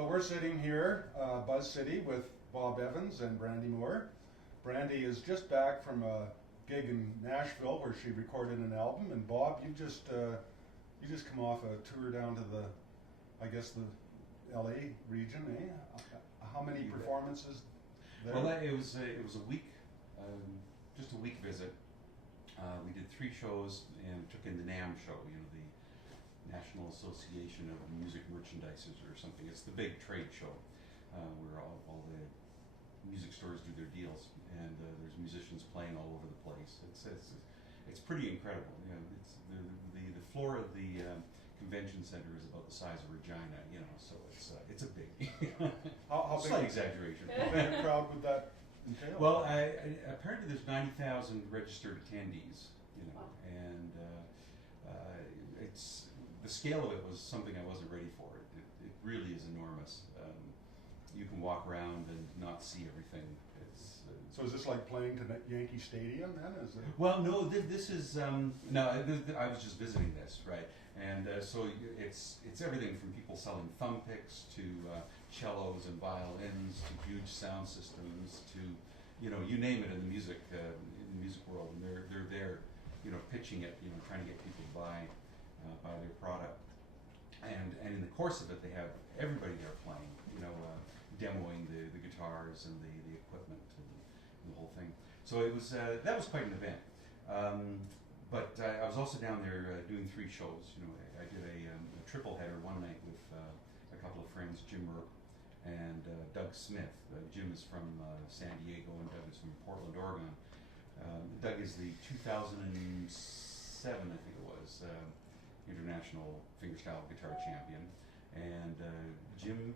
So we're sitting here, Buzz City, with Bob Evans and Brandy Moore. Brandy is just back from a gig in Nashville where she recorded an album, and Bob, you just come off a tour down to the, I guess the LA region, eh? How many performances there? Well, it was a week, just a week visit. We did 3 shows and took in the NAMM show, you know, the National Association of Music Merchandisers or something. It's the big trade show where all the music stores do their deals, and there's musicians playing all over the place. It's pretty incredible. You know, it's the floor of the convention center is about the size of Regina, you know, so it's a big how slight big, exaggeration. how big a crowd would that entail? Well, apparently there's 90,000 registered attendees, you know, and it's the scale of it was something I wasn't ready for. It really is enormous. You can walk around and not see everything. So is this like playing to Yankee Stadium then? Is it? Well, no. This is no. I was just visiting this, right? And so it's everything from people selling thumb picks to cellos and violins to huge sound systems to, you know, you name it in the music world, and they're there, you know, pitching it, you know, trying to get people to buy their product. And in the course of it, they have everybody there playing, you know, demoing the guitars and the equipment and the whole thing. So it was that was quite an event. But I was also down there doing 3 shows. You know, I did a triple header one night with a couple of friends, Jim Rourke and Doug Smith. Jim is from San Diego and Doug is from Portland, Oregon. Doug is the 2007, I think it was, international fingerstyle guitar champion, and Jim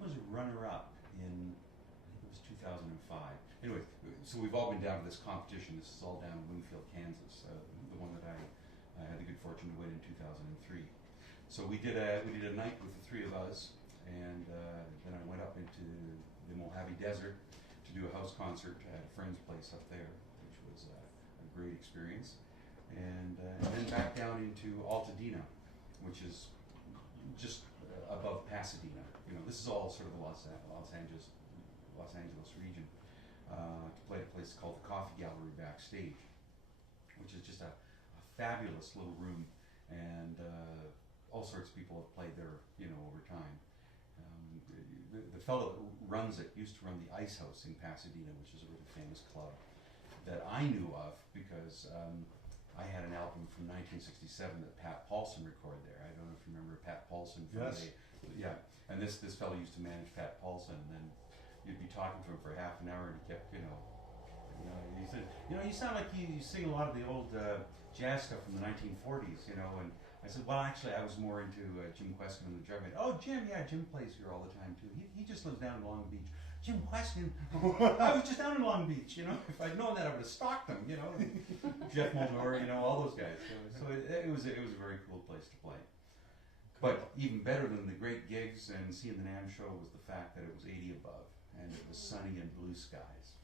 was a runner-up in, I think it was 2005. Anyway, so we've all been down to this competition. This is all down in Wingfield, Kansas, the one that I had the good fortune to win in 2003. So we did a night with the 3 of us, and then I went up into the Mojave Desert to do a house concert at a friend's place up there, which was a great experience. And then back down into Altadena, which is just above Pasadena. You know, this is all sort of the Los Angeles region. To play at a place called the Coffee Gallery backstage, which is just a fabulous little room, and all sorts of people have played there, you know, over time. The fellow that runs it used to run the Ice House in Pasadena, which is a really famous club that I knew of because I had an album from 1967 that Pat Paulson recorded there. I don't know if you remember Pat Paulson. Yes. Yeah, and this fellow used to manage Pat Paulson, and then you'd be talking to him for half an hour, and he kept, he said, you sound like you sing a lot of the old jazz stuff from the 1940s, you know. And I said, well, actually, I was more into Jim Kweskin and the drummer. Oh, Jim, yeah, Jim plays here all the time too. He just lives down in Long Beach. Jim Kweskin, I was just down in Long Beach, you know. If I'd known that, I would have stalked him, you know. Jeff Mulnor, you know, all those guys. So it was a very cool place to play. But even better than the great gigs and seeing the NAMM show was the fact that it was 80 above and it was sunny and blue skies.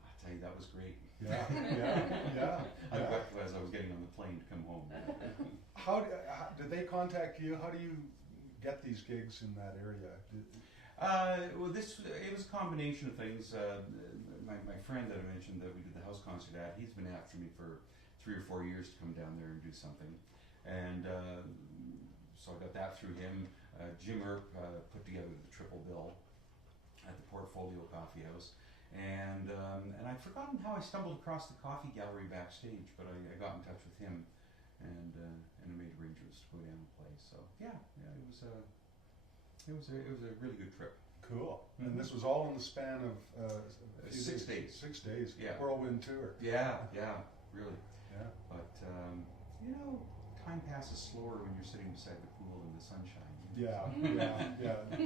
I tell you, that was great. Yeah. I wept as I was getting on the plane to come home. How did they contact you? How do you get these gigs in that area? Well, it was a combination of things. My friend that I mentioned that we did the house concert at, he's been after me for 3 or 4 years to come down there and do something, and so I got that through him. Jim Earp put together the triple bill at the Portfolio Coffee House, and I'd forgotten how I stumbled across the Coffee Gallery backstage, but I got in touch with him, and I made arrangements to go down and play. So yeah, it was a really good trip. Cool. Mm-hmm. And this was all in the span of 6 days. 6 days. Yeah. Whirlwind tour. Yeah, really. Yeah. But you know, time passes slower when you're sitting beside the pool in the sunshine. Yeah.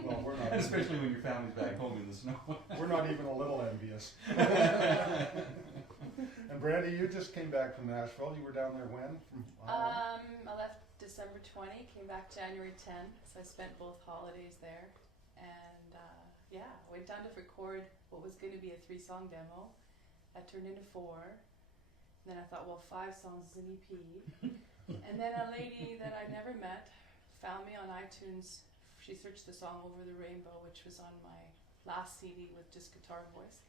Well, we're not. Especially when your family's back home in the snow. We're not even a little envious. And Brandy, you just came back from Nashville. You were down there when? I left December 20, came back January 10, so I spent both holidays there. And went down to record what was going to be a 3-song demo. That turned into 4. And then I thought, well, 5 songs is an EP. And then a lady that I'd never met found me on iTunes. she searched the song Over the Rainbow, which was on my last CD with just guitar voice.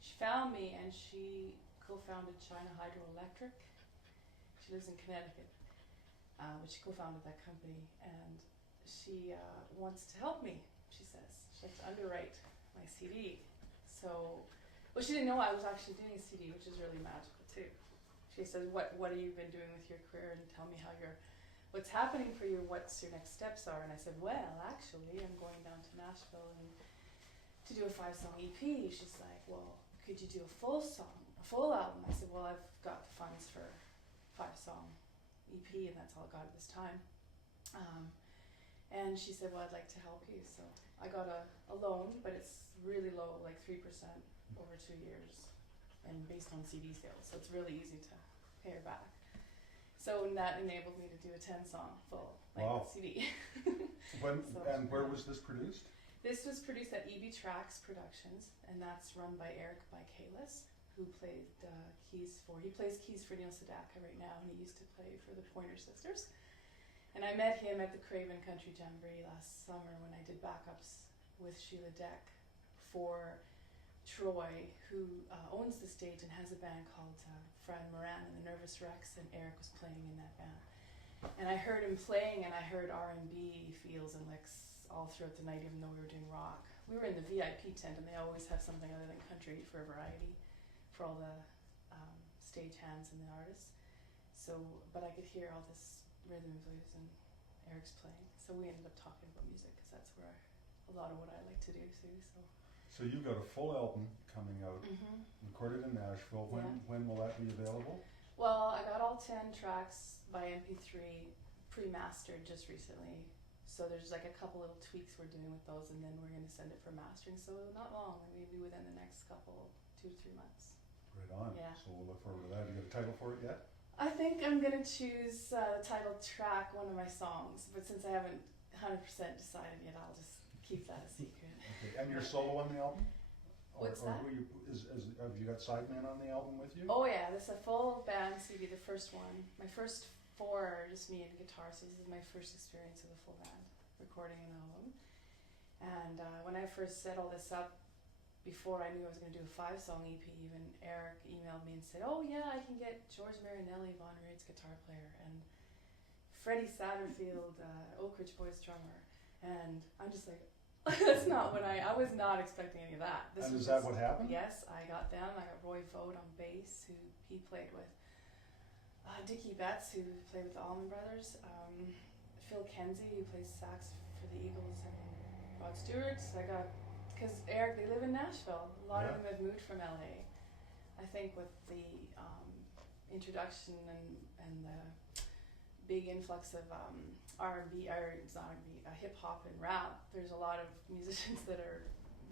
She found me, and she co-founded China Hydroelectric. She lives in Connecticut, but she co-founded that company, and she wants to help me, she says. She'd like to underwrite my CD. So, well, she didn't know I was actually doing a CD, which is really magical too. She says, what have you been doing with your career, and tell me how what's happening for you, what's your next steps are. And I said, well, actually, I'm going down to Nashville and to do a 5-song EP. She's like, well, could you do a full album? I said, well, I've got the funds for 5-song EP, and that's all I got at this time. And she said, well, I'd like to help you. So I got a loan, but it's really low, like 3% over 2 years, and based on CD sales. So it's really easy to pay her back. So that enabled me to do a 10-song full CD. Where was this produced? This was produced at EB Tracks Productions, and that's run by Eric Bikalis, who played keys for Neil Sedaka right now, and he used to play for the Pointer Sisters. And I met him at the Craven Country Jamboree last summer when I did backups with Sheila Deck for Troy, who owns the stage and has a band called Fran Moran and the Nervous Wrecks, and Eric was playing in that band. And I heard him playing, and I heard R&B feels and licks all throughout the night, even though we were doing rock. We were in the VIP tent, and they always have something other than country for a variety for all the stage hands and the artists. So, but I could hear all this rhythm and blues, and Eric's playing. So we ended up talking about music, because that's where a lot of what I like to do too. So you've got a full album coming out, recorded in Nashville. When will that be available? Well, I got all 10 tracks by MP3 pre-mastered just recently. So there's like a couple little tweaks we're doing with those, and then we're going to send it for mastering. So not long, maybe within the next 2 to 3 months. Right on. Yeah. So we'll look forward to that. Have you got a title for it yet? I think I'm going to choose the title track, one of my songs. But since I haven't 100% decided yet, I'll just keep that a secret. Okay. And you're solo on the album? What's that? Have you got sidemen on the album with you? Oh yeah, this is a full band CD, the first one. My first 4 are just me and guitar, so this is my first experience of a full band recording an album. And when I first set all this up, before I knew I was going to do a 5-song EP, even Eric emailed me and said, oh yeah, I can get George Marinelli, Von Reid's guitar player, and Freddie Satterfield, Oak Ridge Boys drummer. And I'm just like, that's not what I was not expecting any of that. Is that what happened? Yes, I got them. I got Roy Vogt on bass, who he played with. Dickie Betts, who played with the Allman Brothers. Phil Kenzie, who plays sax for the Eagles, and Rod Stewart. I got, because Eric, they live in Nashville. A lot of them have moved from LA. I think with the introduction and the big influx of R&B, or it's not R&B, hip hop and rap, there's a lot of musicians that are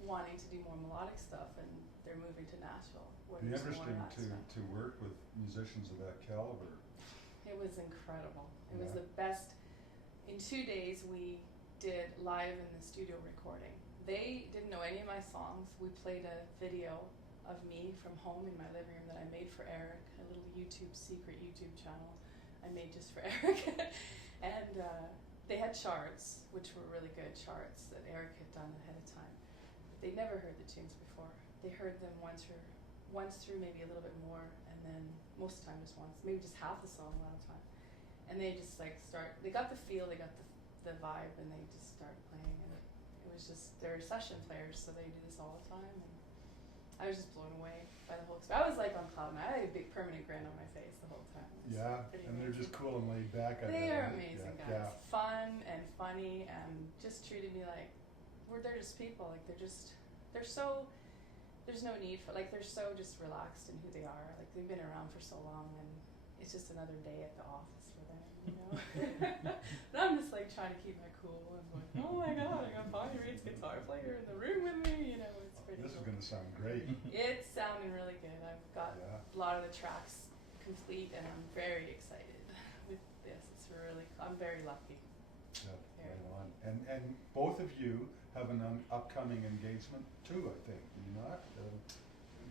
wanting to do more melodic stuff, and they're moving to Nashville. It'd be interesting to work with musicians of that caliber. It was incredible. It was the best. In 2 days, we did live in the studio recording. They didn't know any of my songs. We played a video of me from home in my living room that I made for Eric, a little secret YouTube channel I made just for Eric. And they had charts, which were really good charts that Eric had done ahead of time. They'd never heard the tunes before. They heard them once through, maybe a little bit more, and then most of the time just once, maybe just half the song a lot of time. And they just they got the feel, they got the vibe, and they just started playing. And it was just, they're session players, so they do this all the time. And I was just blown away by the whole experience. I was like on cloud nine. I had a big permanent grin on my face the whole time. And they're just cool and laid back. They are amazing guys. Yeah. Fun and funny, and just treated me like they're just people. Like they're so, there's no need for, like, they're so just relaxed in who they are. Like they've been around for so long, and it's just another day at the office for them, you know. And I'm just like trying to keep my cool and like, oh my god, I got Bonnie Raitt's guitar player in the room with me, you know. It's pretty This cool. is going to sound great. It's sounding really good. I've got a lot of the tracks complete, and I'm very excited with this. It's really, I'm very lucky. Yeah, right on. And both of you have an upcoming engagement too, I think. Do you not?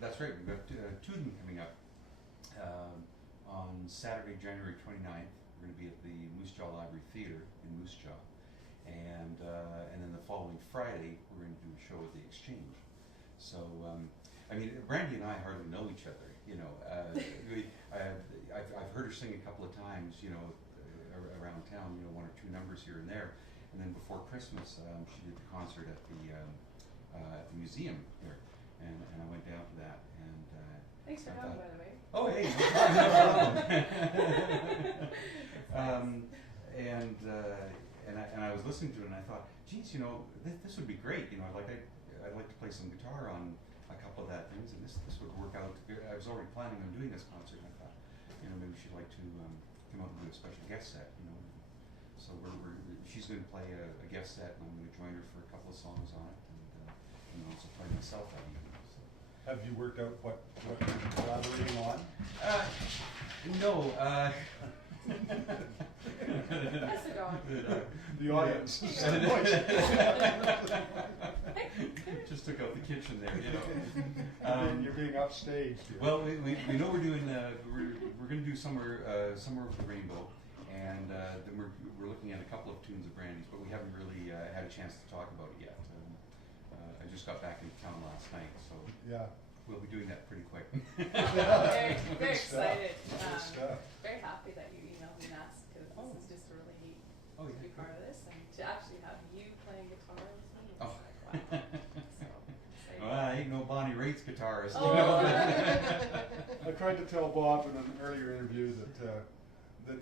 That's right. We've got two of them coming up. On Saturday, January 29th, we're going to be at the Moose Jaw Library Theatre in Moose Jaw. and then the following Friday we're going to do a show at the Exchange. So I mean, Brandy and I hardly know each other. You know, I've heard her sing a couple of times. You know, around town. You know, one or two numbers here and there. And then before Christmas, she did the concert at the museum here, and I went down to that. And Thanks for coming, by the way. oh, hey, no problem. And I was listening to it, and I thought, geez, you know, this would be great. You know, I'd like to play some guitar on a couple of that things, and this would work out. I was already planning on doing this concert, and I thought, you know, maybe she'd like to come out and do a special guest set. You know, so she's going to play a guest set, and I'm going to join her for a couple of songs on it, and also play myself out. So. Have you worked out what you're collaborating on? No. That's a dog. The audience is Just took out the kitchen there, you know. you're being upstaged here. Well, we know we're doing we're going to do somewhere with the Rainbow, and then we're looking at a couple of tunes of Brandy's, but we haven't really had a chance to talk about it yet. I just got back into town last night, so Yeah. we'll be doing that pretty quick. Very excited. Good stuff. Very happy that you emailed me and asked, because this is just really neat Oh, to yeah. be part of this, and to actually have you playing guitar with me. It's Oh. like, wow. So excited. Well, I ain't no Bonnie Raitt's guitarist. Oh. You know? I tried to tell Bob in an earlier interview that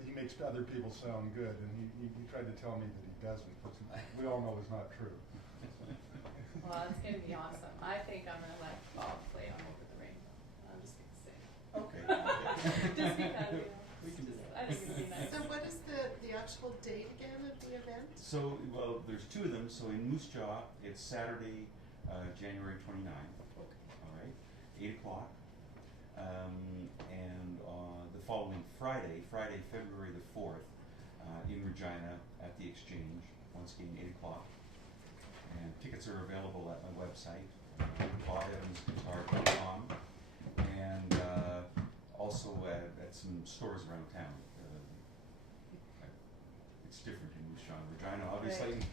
he makes other people sound good, and he tried to tell me that he doesn't, which we all know is not true. Well, it's going to be awesome. I think I'm going to let Bob play on Over the Rainbow. I'm just going to sing. Okay. Just because, you know, We can do that. I think it'd be nice. So what is the actual date again of the event? So, well, there's two of them. So in Moose Jaw, it's Saturday, January 29th. Okay. All right, 8 o'clock. And the following Friday, February the 4th, in Regina at the Exchange, once again 8 o'clock. And tickets are available at my website, bobevansguitar.com, and also at some stores around town. It's different in Moose Jaw and Regina, obviously. Right.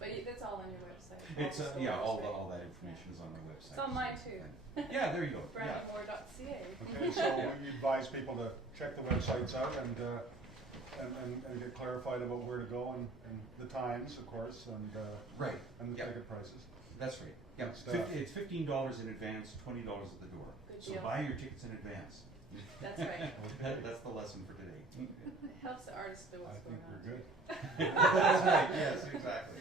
But that's all on your website. It's the yeah, stores, right? all that information is on my website. It's on mine too. Yeah, there you go. Yeah. Brandymore.ca. Okay, so we advise people to check the websites out and get clarified about where to go and the times, of course, and Right. and the Yeah. ticket prices. That's right. Yeah, Good stuff. it's $15 in advance, $20 at the door. Good So deal. buy your tickets in advance. That's right. That's the lesson for today. It helps the artists know I what's think going on. we're good. That's right. Yes, exactly.